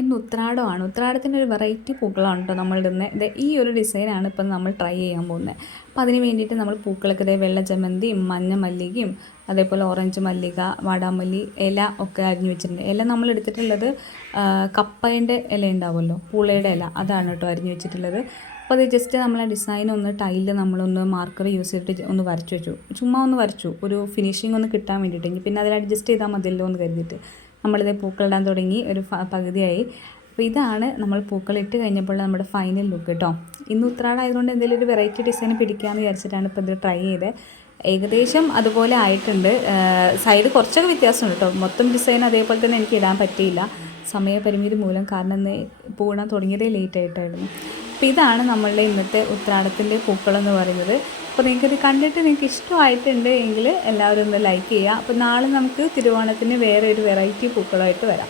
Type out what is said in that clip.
ഇന്ന് ഉത്രാടമാണ്. ഉത്രാടത്തിൻ്റെ ഒരു വെറൈറ്റി പൂക്കളാണ് കേട്ടോ നമ്മളിടുന്നത്. ഈ ഒരു ഡിസൈനാണ് ഇപ്പം നമ്മൾ ട്രൈ ചെയ്യാൻ പോകുന്നത്. അപ്പോൾ അതിന് വേണ്ടിയിട്ട് നമ്മൾ പൂക്കളൊക്കെ വെള്ള ജമന്തിയും മഞ്ഞ മല്ലികയും അതേപോലെ ഓറഞ്ച് മല്ലിക, വാടാമല്ലി ഇല ഒക്കെ അരിഞ്ഞു വെച്ചിട്ടുണ്ട്. ഇല നമ്മൾ എടുത്തിട്ടുള്ളത് കപ്പേൻ്റെ ഇല ഉണ്ടാവുമല്ലോ, പൂളയുടെ ഇല, അതാണ് കേട്ടോ അരിഞ്ഞു വെച്ചിട്ടുള്ളത്. അപ്പോൾ അത് ജസ്റ്റ് നമ്മളെ ഡിസൈൻ ഒന്ന് ടൈലിൽ നമ്മളൊന്ന് മാർക്കർ യൂസ് ചെയ്തിട്ട് ഒന്ന് വരച്ചു വെച്ചു. ചുമ്മാ ഒന്ന് വരച്ചു, ഒരു ഫിനിഷിംഗ് ഒന്ന് കിട്ടാൻ വേണ്ടിയിട്ട്. പിന്നെ അതിൽ അഡ്ജസ്റ്റ് ചെയ്താൽ മതിയല്ലോ എന്ന് കരുതിയിട്ട് നമ്മളിത് പൂക്കളിടാൻ തുടങ്ങി. ഒരു പകുതിയായി. അപ്പോൾ ഇതാണ് നമ്മൾ പൂക്കളിട്ട് കഴിഞ്ഞപ്പോൾ നമ്മുടെ ഫൈനൽ ലുക്ക് കേട്ടോ. ഇന്ന് ഉത്രാടമായതുകൊണ്ട് എന്തെങ്കിലും ഒരു വെറൈറ്റി ഡിസൈൻ പിടിക്കാമെന്ന് വിചാരിച്ചിട്ടാണ് ഇപ്പോൾ ഇത് ട്രൈ ചെയ്തത്. ഏകദേശം അതുപോലെ ആയിട്ടുണ്ട്. സൈഡ് കുറച്ചൊക്കെ വ്യത്യാസമുണ്ട് കേട്ടോ. മൊത്തം ഡിസൈൻ അതേപോലെ തന്നെ എനിക്ക് ഇടാൻ പറ്റിയില്ല, സമയപരിമിതി മൂലം. കാരണം ഇന്ന് പൂവിടാൻ തുടങ്ങിയതേ ലേറ്റ് ആയിട്ടായിരുന്നു. അപ്പോൾ ഇതാണ് നമ്മളുടെ ഇന്നത്തെ ഉത്രാടത്തിൻ്റെ പൂക്കളെന്ന് പറയുന്നത്. അപ്പോൾ നിങ്ങൾക്കിത് കണ്ടിട്ട് നിങ്ങൾക്ക് ഇഷ്ടമായിട്ടുണ്ട് എങ്കിൽ എല്ലാവരും ഒന്ന് ലൈക്ക് ചെയ്യുക. അപ്പോൾ നാളെ നമുക്ക് തിരുവോണത്തിന് വേറെ ഒരു വെറൈറ്റി പൂക്കളമായിട്ട് വരാം.